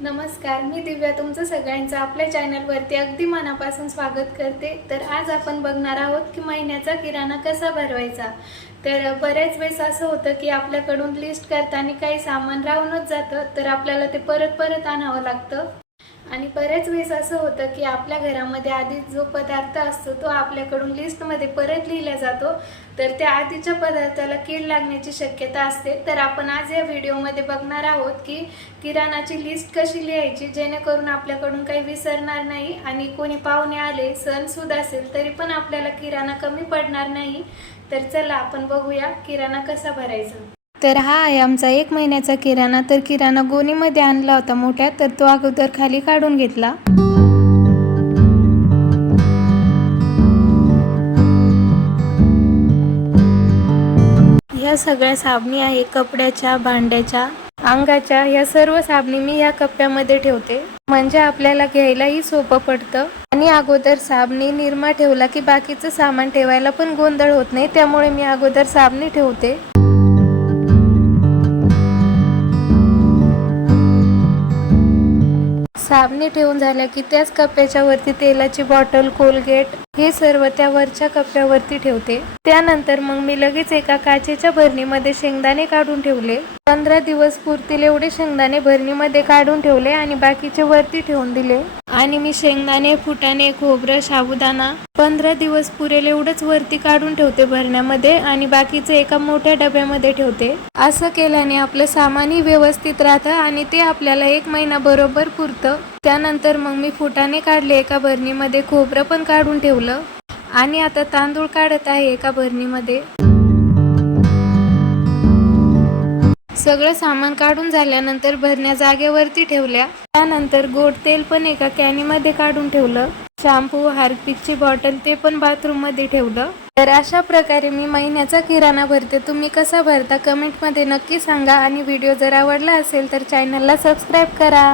नमस्कार मी दिव्या तुमचं सगळ्यांचं आपल्या चॅनलवरती अगदी मनापासून स्वागत करते. तर आज आपण बघणार आहोत की महिन्याचा किराणा कसा भरवायचा? तर बऱ्याच वेळेस असं होतं की आपल्याकडून लिस्ट करताना काही सामान राहूनच जातं तर आपल्याला ते परत परत आणावं लागतं. आणि बऱ्याच वेळेस असं होतं की आपल्या घरामध्ये आधी जो पदार्थ असतो तो आपल्याकडून लिस्टमध्ये परत लिहिला जातो. तर त्या आधीच्या पदार्थाला कीड लागण्याची शक्यता असते. तर आपण आज या व्हिडिओमध्ये बघणार आहोत की किराणाची लिस्ट कशी लिहायची जेणेकरून आपल्याकडून काही विसरणार नाही आणि कोणी पाहुणे आले सणसूद असेल तरी पण आपल्याला किराणा कमी पडणार नाही. तर चला आपण बघूया किराणा कसा भरायचा. तर हा आहे आमचा एक महिन्याचा किराणा. तर किराणा गोणीमध्ये आणला होता मोठ्या तर तो अगोदर खाली काढून घेतला. ह्या सगळ्या साबणी आहे कपड्याच्या भांड्याच्या अंगाच्या. या सर्व साबणी मी ह्या कप्प्यामध्ये ठेवते. म्हणजे आपल्याला घ्यायलाही सोपं पडतं. आणि अगोदर साबणी निरमा ठेवला की बाकीचं सामान ठेवायला पण गोंधळ होत नाही त्यामुळे मी अगोदर साबणी ठेवते. साबणी ठेवून झाल्या की त्याच कप्प्याच्या वरती तेलाची बॉटल कोलगेट हे सर्व त्या वरच्या कप्प्यावरती ठेवते. त्यानंतर मग मी लगेच एका काचेच्या भरणीमध्ये शेंगदाणे काढून ठेवले. पंधरा दिवस पुरतील एवढे शेंगदाणे भरणीमध्ये काढून ठेवले आणि बाकीचे वरती ठेवून दिले. आणि मी शेंगदाणे फुटाणे खोबरं साबुदाणा पंधरा दिवस पुरेल एवढंच वरती काढून ठेवते भरण्यामध्ये आणि बाकीचं एका मोठ्या डब्यामध्ये ठेवते. असं केल्याने आपलं सामानही व्यवस्थित राहतं आणि ते आपल्याला एक महिना बरोबर पुरतं. त्यानंतर मग मी फुटाणे काढले एका भरणीमध्ये खोबरं पण काढून ठेवलं. आणि आता तांदूळ काढत आहे एका भरणीमध्ये सगळं सामान काढून झाल्यानंतर भरण्या जागेवरती ठेवल्या. त्यानंतर गोड तेल पण एका कॅनीमध्ये काढून ठेवलं. शॅम्पू हार्पिकची बॉटल ते पण बाथरूममध्ये ठेवलं. तर अशा प्रकारे मी महिन्याचा किराणा भरते. तुम्ही कसा भरता कमेंटमध्ये नक्की सांगा आणि व्हिडिओ जर आवडला असेल तर चॅनलला सबस्क्राईब करा.